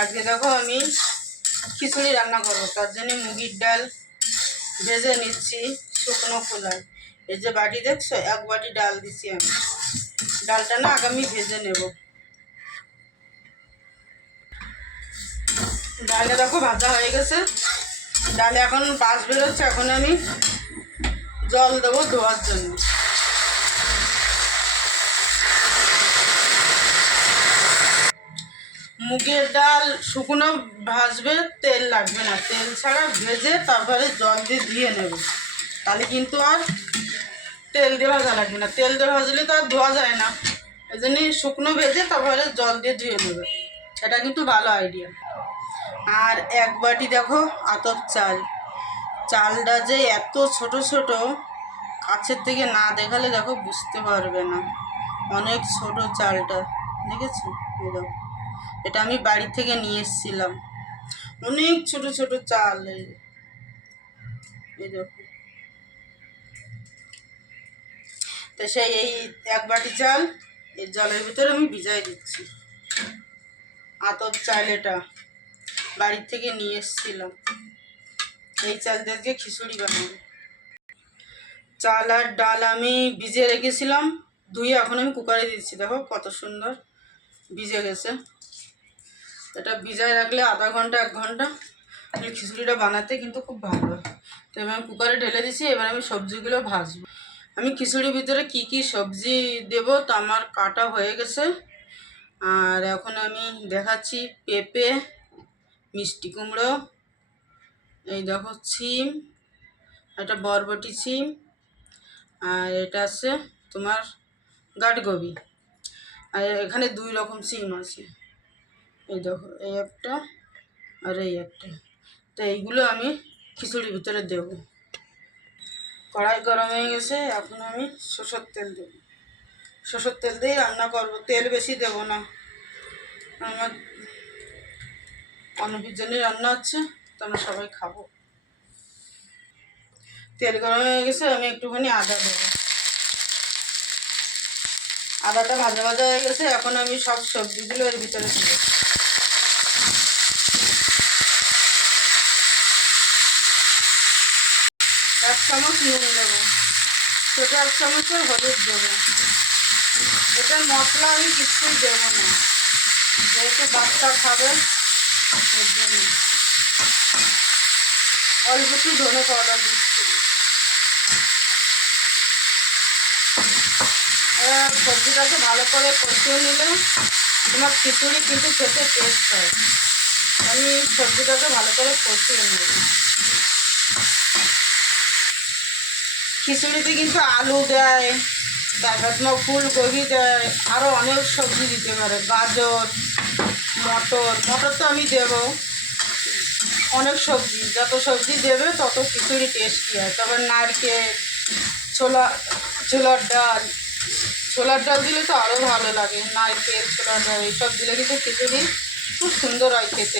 আজকে দেখো আমি খিচুড়ি রান্না করবো, তার জন্য মুগের ডাল ভেজে নিচ্ছি শুকনো খোলায়। এই যে বাটি দেখছো, 1 বাটি ডাল দিচ্ছি আমি। ডালটা না আগে আমি ভেজে নেব। ডালে দেখো ভাজা হয়ে গেছে, ডালে এখন বাস বেরোচ্ছে। এখন আমি জল দেবো ধোয়ার জন্য। মুগের ডাল শুকনো ভাজবে, তেল লাগবে না, তেল ছাড়া ভেজে তারপরে জল দিয়ে ধুয়ে নেব। তাহলে কিন্তু আর তেল দিয়ে ভাজা লাগবে না, তেল দিয়ে ভাজলে তো আর ধোয়া যায় না। এই জন্যই শুকনো ভেজে তারপরে জল দিয়ে ধুয়ে নেবে, এটা কিন্তু ভালো আইডিয়া। আর 1 বাটি দেখো আতপ চাল। চালটা যে এত ছোট ছোট, কাছের থেকে না দেখালে দেখো বুঝতে পারবে না, অনেক ছোট চালটা, দেখেছো? এই দেখো, এটা আমি বাড়ি থেকে নিয়ে এসেছিলাম, অনেক ছোট ছোট চাল। এই দেখো, তো সেই এই 1 বাটি চাল এই জলের ভিতরে আমি ভিজাই দিচ্ছি। আতপ চাল, এটা বাড়ি থেকে নিয়ে এসেছিলাম। এই চাল দিয়ে খিচুড়ি বানাবো। চাল আর ডাল আমি ভিজিয়ে রেখেছিলাম, ধুয়ে এখন আমি কুকারে দিচ্ছি। দেখো কত সুন্দর ভিজে গেছে। এটা ভিজায় রাখলে আধা ঘন্টা 1 ঘন্টা খিচুড়িটা বানাতে কিন্তু খুব ভালো হয়। তো এবার আমি কুকারে ঢেলে দিচ্ছি। এবার আমি সবজিগুলো ভাজবো। আমি খিচুড়ির ভিতরে কি কি সবজি দেব তা আমার কাটা হয়ে গেছে। আর এখন আমি দেখাচ্ছি পেঁপে, মিষ্টি কুমড়ো, এই দেখো সিম, এটা বরবটি সিম, আর এটা আছে তোমার গাঠগোবি। আর এখানে 2 রকম সিম আছে, এই দেখো, এই একটা আর এই একটা। তো এইগুলো আমি খিচুড়ির ভিতরে দেব। কড়াই গরম হয়ে গেছে, এখন আমি সরষের তেল দেব। সরষের তেল দিয়েই রান্না করব, তেল বেশি দেব না। আমার অন্যদের জন্য রান্না হচ্ছে, তো আমরা সবাই খাবো। তেল গরম হয়ে গেছে, আমি একটুখানি আদা দেবো। আদাটা ভাজা ভাজা হয়ে গেছে, এখন আমি সব সবজিগুলো এর ভিতরে দেবো। 1 চামচ নুন দেবো, ছোটো 1 চামচের হলুদ দেবো। এটার মশলা আমি কিছুই দেবো না, যেহেতু বাচ্চা খাবে এর জন্য। অল্প একটু ধনে পাউডার দিচ্ছি। সবজিটাকে ভালো করে কষিয়ে নিলে তোমার খিচুড়ি কিন্তু খেতে টেস্ট হয়। আমি সবজিটাকে ভালো করে কষিয়ে নেব। খিচুড়িতে কিন্তু আলু দেয়, তারপর তোমার ফুলকপি দেয়, আরও অনেক সবজি দিতে পারে, গাজর, মটর। মটর তো আমি দেবো, অনেক সবজি, যত সবজি দেবে তত খিচুড়ি টেস্টি হয়। তারপর নারকেল, ছোলার ডাল, ছোলার ডাল দিলে তো আরও ভালো লাগে। নারকেল, ছোলার ডাল এইসব দিলে কিন্তু খিচুড়ি খুব সুন্দর হয় খেতে।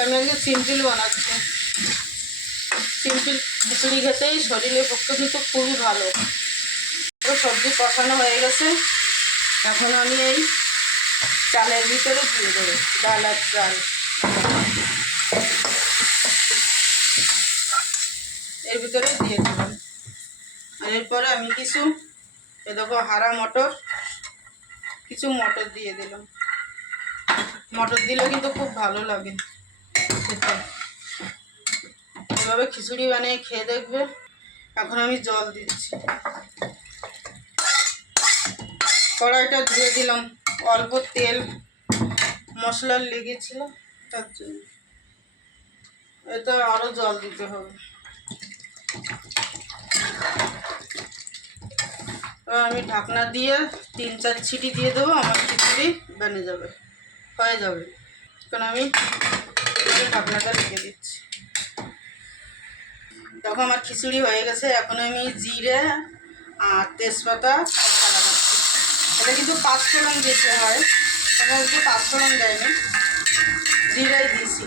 আমি আজকে সিম্পল বানাচ্ছি। সিম্পল খিচুড়ি খেতেই শরীরের পক্ষে কিন্তু খুবই ভালো। সবজি কষানো হয়ে গেছে, এখন আমি এই চালের ভিতরে দিয়ে দেবো, ডাল আর চাল। এর ভিতরে দিয়ে দিলাম। আর এরপরে আমি কিছু দেখো হারা মটর, কিছু মটর দিয়ে দিলাম। মটর দিলে কিন্তু খুব ভালো লাগে খেতে। এভাবে খিচুড়ি বানিয়ে খেয়ে দেখবে। এখন আমি জল দিচ্ছি। কড়াইটা ধুয়ে দিলাম, অল্প তেল মশলার লেগেছিল তার জন্য। এটা আরও জল দিতে হবে। আমি ঢাকনা দিয়ে 3-4 ছিটি দিয়ে দেবো, আমার খিচুড়ি বেনে যাবে, হয়ে যাবে। এখন আমি ঢাকনাটা রেখে দিচ্ছি। দেখো আমার খিচুড়ি হয়ে গেছে। এখন আমি জিরে আর তেজপাতা লাগাচ্ছি। এটা কিন্তু 5 ফোড়ন দিতে হয়, আমি একটু 5 ফোড়ন দেয়নি, জিরেই দিয়েছি।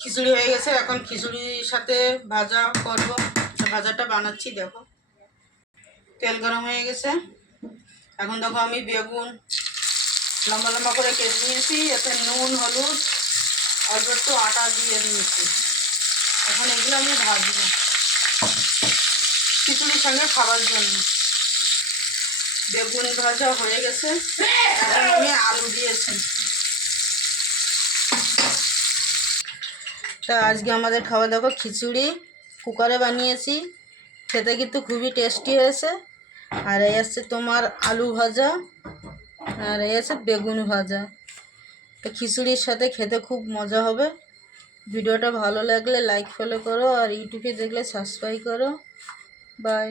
খিচুড়ি হয়ে গেছে, এখন খিচুড়ির সাথে ভাজা করব। ভাজাটা বানাচ্ছি। দেখো তেল গরম হয়ে গেছে, এখন দেখো আমি বেগুন, লম্বা লম্বা করে কেটে নিয়েছি, এতে নুন হলুদ অল্প একটু আটা দিয়ে নিয়েছি। এখন এগুলো আমি ভাজবো খিচুড়ির সঙ্গে খাবার জন্য। বেগুন ভাজা হয়ে গেছে, এখন আমি আলু দিয়েছি। তা আজকে আমাদের খাওয়া দাওয়া খিচুড়ি কুকারে বানিয়েছি, খেতে কিন্তু খুবই টেস্টি হয়েছে। আর এই আছে তোমার আলু ভাজা, আর এই আছে বেগুন ভাজা। তো খিচুড়ির সাথে খেতে খুব মজা হবে। ভিডিওটা ভালো লাগলে লাইক ফলো করো, আর ইউটিউবে দেখলে সাবস্ক্রাইব করো। বাই।